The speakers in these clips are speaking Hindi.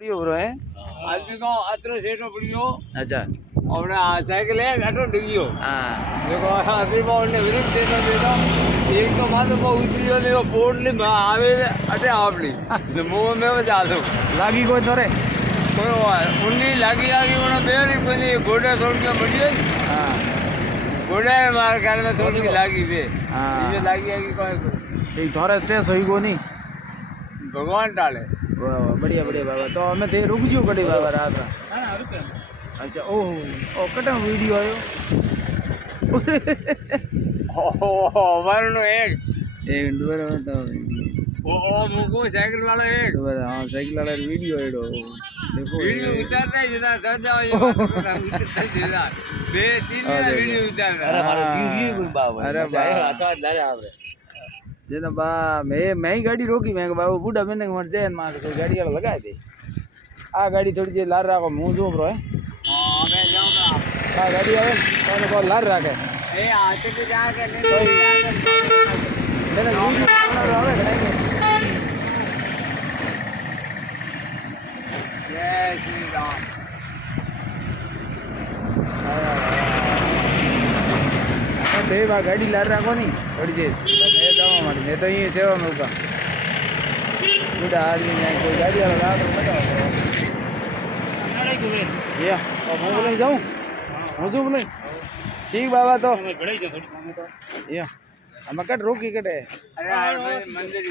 ब्रो है आदमी को अतरो सेटो पड़ियो अच्छा और साइकिल है घटो डिगियो हाँ देखो आदमी बोल ने विरुद्ध सेटो देतो एक तो मानो को उतरियो ने बोर्ड ने आवे अटे आपली ने मुंह में वो जा दो लागी कोई तोरे कोई उन्नी लागी आगी उन बेरी कोनी गोडे छोड़ के बढ़ियो हाँ गोडे मार कार में थोड़ी सी लागी बे हाँ ये लागी आगी कोई एक थोड़ा स्ट्रेस हुई को नहीं भगवान डाले वाह वाह बढ़िया बढ़िया बाबा तो हमें थे रुक जो कड़ी बाबा रात रा अच्छा ओह ओ कटा वीडियो आयो ओ वरनो एक दुबारा तो ओ मुको साइकिल वाला एक दुबारा हाँ साइकिल वाला वीडियो एडो देखो वीडियो उतारता है जितना सर जाओ ये बात को ना उतारता है जितना बे तीन मेरा वीडियो उतारता अरे है मारो जीव कोई बाबा अरे बाबा आता लारे आपरे जेना बा मैं ही गाड़ी रोकी मैं बाबू बूढ़ा बने मर जाए मां तो गाड़ी वाला लगा दे आ गाड़ी थोड़ी जे लार राखो मुंह जो ब्रो है हां मैं जाऊंगा आ गाड़ी आवे तो को लार राखे ए आते पे जाके ले मेरा वीडियो बना आवे घड़ाई जय श्री राम देवा गाड़ी लार राखो नहीं थोड़ी जे मैं जावा मारे मैं तो ये सेवा में उगा बूढ़ा आदमी ने कोई गाड़ी वाला ला तो मजा या अब मैं बोले जाऊं હું શું બોલે ठीक बाबा तो या हम कट रोकी कटे अरे मंदिर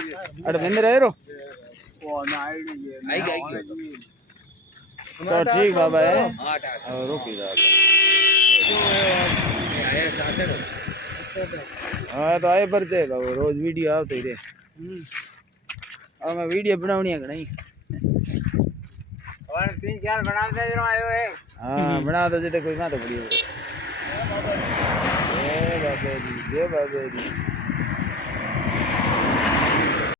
अरे मंदिर आए रो वो ना आई गई तो ठीक बाबा है रोकी रहा हाँ तो आए पर से बाबा रोज वीडियो आवते रे मैं वीडियो बनावनी है नहीं और 3-4 बनाते जो आयो है हाँ बना तो जैसे कोई मां तो पड़ी ए बाबा जी